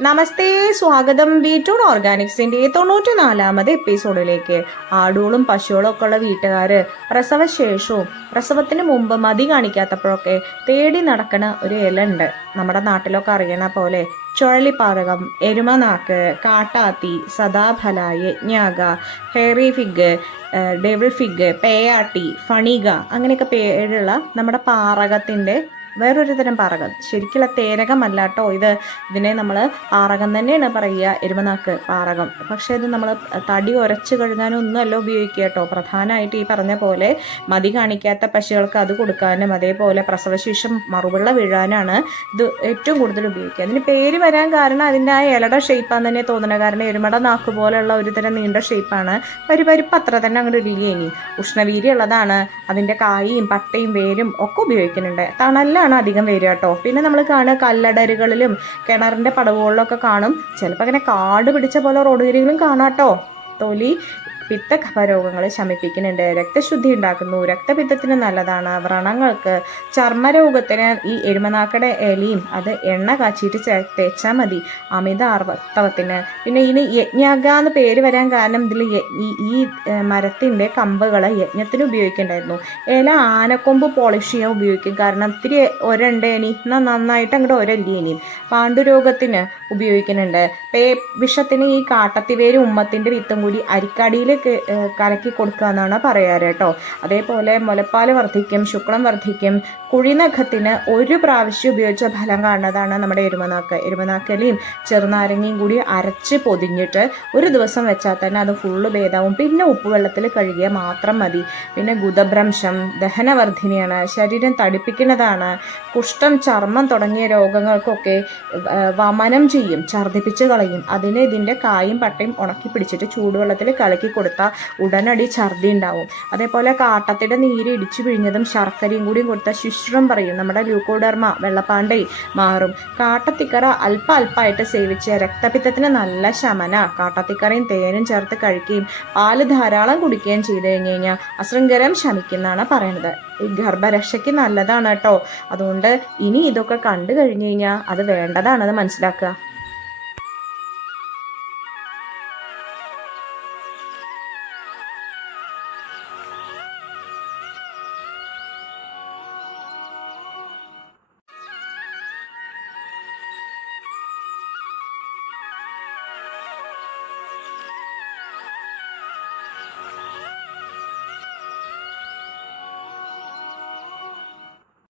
നമസ്തേ സ്വാഗതം വീട്ടൂൺ ഓർഗാനിക്സിന്റെ തൊണ്ണൂറ്റി നാലാമത് എപ്പിസോഡിലേക്ക്. ആടുകളും പശുകളും ഒക്കെ ഉള്ള വീട്ടുകാർ പ്രസവശേഷവും പ്രസവത്തിന് മുമ്പ് മതി കാണിക്കാത്തപ്പോഴൊക്കെ തേടി നടക്കുന്ന ഒരു ഇല ഉണ്ട് നമ്മുടെ നാട്ടിലൊക്കെ അറിയണ പോലെ ചുഴലിപ്പാതകം എരുമനാക്ക് കാട്ടാത്തി സദാഫല യജ്ഞാക ഹെയറി ഫിഗ് ഡെവിൾ ഫിഗ് പേയാട്ടി ഫണിക അങ്ങനെയൊക്കെ പേരുള്ള നമ്മുടെ പാറകത്തിന്റെ വേറൊരു തരം പാറകം. ശരിക്കുള്ള തേരകമല്ല കേട്ടോ ഇത്. ഇതിനെ നമ്മൾ പാറകം തന്നെയാണ് പറയുക എരുമനാക്ക് പാറകം. പക്ഷേ ഇത് നമ്മൾ തടി ഉരച്ച് കഴുകാനൊന്നുമല്ല ഉപയോഗിക്കുക കേട്ടോ. പ്രധാനമായിട്ട് ഈ പറഞ്ഞ പോലെ മതി കാണിക്കാത്ത പശുക്കൾക്ക് അത് കൊടുക്കാനും അതേപോലെ പ്രസവശേഷം മറുപിള്ള വീഴാനാണ് ഇത് ഏറ്റവും കൂടുതൽ ഉപയോഗിക്കുക. അതിന് പേര് വരാൻ കാരണം അതിന്റെ ആ ഇലട ഷേപ്പാന്ന് തന്നെ തോന്നുന്നത് കാരണം എരുമട നാക്ക് പോലെയുള്ള ഒരു തരം നീണ്ട ഷേപ്പാണ് പരിപരിപ്പ് അത്ര തന്നെ അങ്ങോട്ട് ഇല്ല ഇനി ഉഷ്ണവീര്യുള്ളതാണ് അതിന്റെ കായും പട്ടയും വേരും ഒക്കെ ഉപയോഗിക്കുന്നുണ്ട്. തണലിലാണ് അധികം വരിക കേട്ടോ. പിന്നെ നമ്മൾ കാണുക കല്ലടരുകളിലും കിണറിന്റെ പടവുകളിലൊക്കെ കാണും. ചിലപ്പോൾ അങ്ങനെ കാട് പിടിച്ച പോലെ റോഡുകരികളും കാണാം കേട്ടോ. തൊലി പിത്തകഫ രോഗങ്ങൾ ശമിപ്പിക്കുന്നുണ്ട്. രക്തശുദ്ധി ഉണ്ടാക്കുന്നു. രക്തപിത്തത്തിന് നല്ലതാണ്. വ്രണങ്ങൾക്ക് ചർമ്മരോഗത്തിന് ഈ എരുമനാക്കട ഇലയും അത് എണ്ണ കാച്ചിയിട്ട് തേച്ചാൽ മതി. അമിത ആർവത്തവത്തിന് പിന്നെ ഇനി യജ്ഞാഗ എന്ന് പേര് വരാൻ കാരണം ഇതിൽ ഈ മരത്തിന്റെ കമ്പുകൾ യജ്ഞത്തിന് ഉപയോഗിക്കണ്ടായിരുന്നു. ഇല ആനക്കൊമ്പ് പോളിഷ് ചെയ്യാൻ ഉപയോഗിക്കും. കാരണം ഇത്തിരി ഇനി എന്നാൽ നന്നായിട്ട് അങ്ങോട്ട് ഒരല്ലേനി പാണ്ഡുരോഗത്തിന് ഉപയോഗിക്കുന്നുണ്ട്. പേ വിഷത്തിന് ഈ കാട്ടത്തിവേര് ഉമ്മത്തിന്റെ വിത്തും കൂടി അരിക്കടിയിൽ കലക്കി കൊടുക്കുക എന്നാണ് പറയാറ് കേട്ടോ. അതേപോലെ മുലപ്പാൽ വർദ്ധിക്കും ശുക്ലം വർദ്ധിക്കും കുഴിനഖത്തിന് ഒരു പ്രാവശ്യം ഉപയോഗിച്ച ഫലം കാണുന്നതാണ് നമ്മുടെ എരുമനാക്ക്. എരുമനാക്കലിയും ചെറുനാരങ്ങയും കൂടി അരച്ച് പൊതിഞ്ഞിട്ട് ഒരു ദിവസം വെച്ചാൽ തന്നെ അത് ഫുള്ള് ഭേദാവും പിന്നെ ഉപ്പുവെള്ളത്തിൽ കഴുകിയാൽ മാത്രം മതി. പിന്നെ ഗുദഭ്രംശം ദഹനവർദ്ധിനിയാണ് ശരീരം തടിപ്പിക്കുന്നതാണ് കുഷ്ഠം ചർമ്മം തുടങ്ങിയ രോഗങ്ങൾക്കൊക്കെ വമനം ചെയ്യും ഛർദ്ദിപ്പിച്ച് കളയും അതിനെ ഇതിന്റെ കായും പട്ടയും ഉണക്കി പിടിച്ചിട്ട് ചൂടുവെള്ളത്തിൽ കലക്കി കൊടുത്താൽ ഉടനടി ഛർദി ഉണ്ടാവും. അതേപോലെ കാട്ടത്തിന്റെ നീര് ഇടിച്ചു പിഴിഞ്ഞതും ശർക്കരയും കൂടിയും കൊടുത്താൽ ശുശ്രം പറയും. നമ്മുടെ ലൂക്കോഡർമ വെള്ളപ്പാണ്ടി മാറും. കാട്ടത്തിക്കറ അല്പ അല്പമായിട്ട് സേവിച്ച് രക്തപിത്തത്തിന് നല്ല ശമന. കാട്ടത്തിക്കറയും തേനും ചേർത്ത് കഴിക്കുകയും പാൽ ധാരാളം കുടിക്കുകയും ചെയ്തു കഴിഞ്ഞ് കഴിഞ്ഞാൽ അശൃംഖരം ശമിക്കുന്നതാണ് പറയുന്നത് ഈ ഗർഭരക്ഷയ്ക്ക് നല്ലതാണ് കേട്ടോ. അതുകൊണ്ട് ഇനി ഇതൊക്കെ കണ്ടു കഴിഞ്ഞു കഴിഞ്ഞാൽ അത് വേണ്ടതാണെന്ന് മനസ്സിലാക്കുക.